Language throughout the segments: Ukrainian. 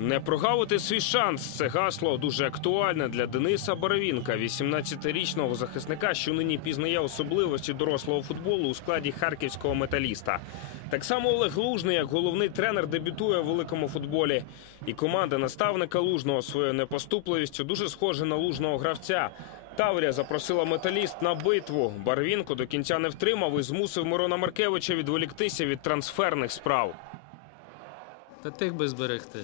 Не прогавити свій шанс це гасло дуже актуальне для Дениса Боровінка, 18-річного захисника, що нині пізнає особливості дорослого футболу у складі харківського металіста. Так само Олег Лужний, як головний тренер, дебютує у великому футболі. І команда наставника Лужного своєю непоступливістю дуже схожа на лужного гравця. Таврія запросила металіст на битву. Барвінко до кінця не втримав і змусив Мирона Маркевича відволіктися від трансферних справ. Та тих би зберегти.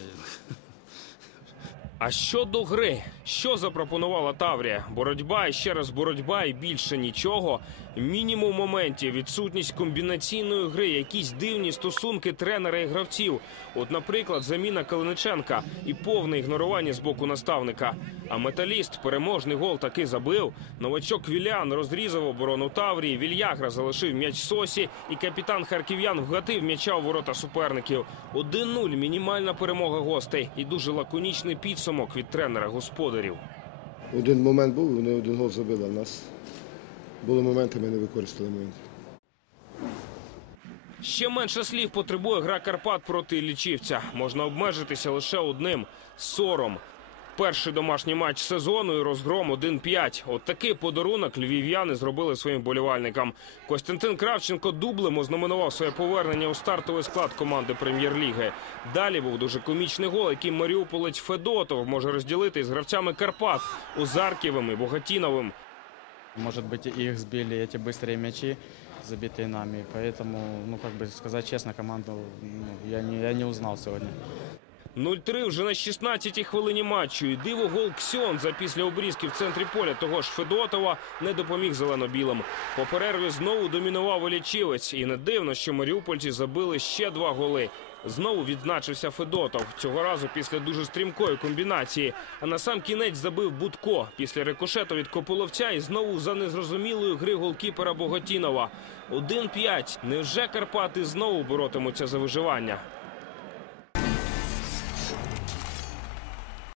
А щодо гри, що запропонувала Таврія? Боротьба і ще раз боротьба, і більше нічого. Мінімум моментів, відсутність комбінаційної гри, якісь дивні стосунки тренера і гравців. От, наприклад, заміна Калиниченка і повне ігнорування з боку наставника. А металіст переможний гол таки забив. Новачок Вілян розрізав оборону Таврії. Вільягра залишив м'яч Сосі, і капітан харків'ян вгатив м'яча у ворота суперників. 1-0 – мінімальна перемога гостей і дуже лаконічний підсумок від тренера господарів. Один момент був, вони один гол забили. а нас були моменти, ми не використали моменти. Ще менше слів потребує гра Карпат проти лічівця. Можна обмежитися лише одним сором. Перший домашній матч сезону і розгром 1-5. От такий подарунок львів'яни зробили своїм болівальникам. Костянтин Кравченко дублем ознаменував своє повернення у стартовий склад команди прем'єр-ліги. Далі був дуже комічний гол, який маріуполець Федотов може розділити із гравцями Карпат Узарківим і Богатіновим. Может быть, их сбили эти быстрые мячи, забитые нами. Поэтому, ну, как бы сказать честно, команду ну, я, не, я не узнал сегодня. 0-3 вже на 16-й хвилині матчу. І диво гол Ксьонза після обрізки в центрі поля того ж Федотова не допоміг зелено-білим. По перерві знову домінував Олічівець. І не дивно, що маріупольці забили ще два голи. Знову відзначився Федотов. Цього разу після дуже стрімкої комбінації. А на сам кінець забив Будко після рикошету від Кополовця і знову за незрозумілої гри голкіпера Богатінова. 1-5. Невже Карпати знову боротимуться за виживання?